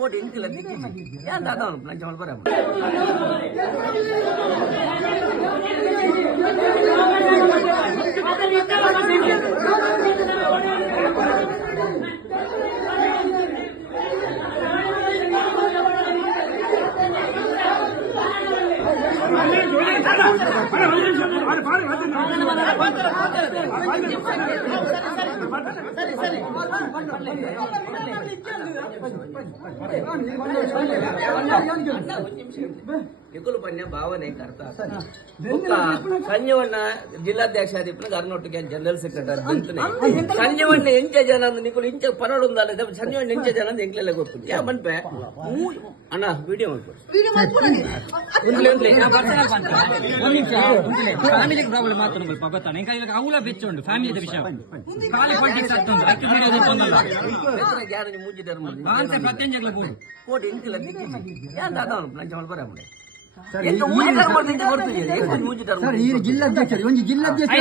ಕೋಟಿ ಇಂಕಿಲ್ಲ ಏನ್ ದಾದವನು ಲಂಚ ಮಾಡ್ಬಾರ ನಿಖುಲ್ ಪನ್ಯ ಭಾವನೆ ಅರ್ಥ ಸಂಜೀವಣ್ಣ ಜಿಲ್ಲಾಧ್ಯಕ್ಷ ಅರ್ನೊಟ್ಟಿಗೆ ಜನರಲ್ ಸೆಕ್ರೆಟರಿ ಬಂತು ಸಂಜೀವಣ್ಣ ಎಂಚ ಜನ ನಿಖುಲ್ ಇಂಚ ಪರೋಡು ಸಂಜೀವಣ್ಣ ಎಂಚ ಜನ ಎಂಕ್ಲೆಲ್ಲ ಗೊತ್ತು ಯಾ ಬನ್ಪೆ ಅಣ್ಣ ವಿಡಿಯೋ ಫ್ಯಾಮಿಲಿ ಪ್ರಾಬ್ಲಮ್ ಮಾತ್ರ ಗೊತ್ತಾನೆ ఇంకా ఇలా అవుల బెచ్చండు ఫ్యామిలీ విషయం ఖాళీ పాలిటిక్స్ అత్తుంది రైతు మీద చెప్తుందಲ್ಲ ಗ್ಯಾರಂಟಿ ಮೂಜಿ ಧರ್ಮ ಕಾಂತೆ ಪ್ರತ್ಯಂಜಗಳ ಬೋರ್ಡ್ ಕೋಟಿ ಇಂಕಿಲ್ಲ ಏನ್ ದಾದವನು ಲಂಚ ಮಾಡ್ಬಾರ ಎಂತ ಮೂಜಿ ಧರ್ಮ ಬರ್ತಿದ್ದೆ ಬರ್ತಿದ್ದೆ ಮೂಜಿ ಧರ್ಮ ಸರ್ ಈ ಜಿಲ್ಲಾಧ್ಯಕ್ಷರು ಒಂದು ಜಿಲ್ಲಾಧ್ಯಕ್ಷ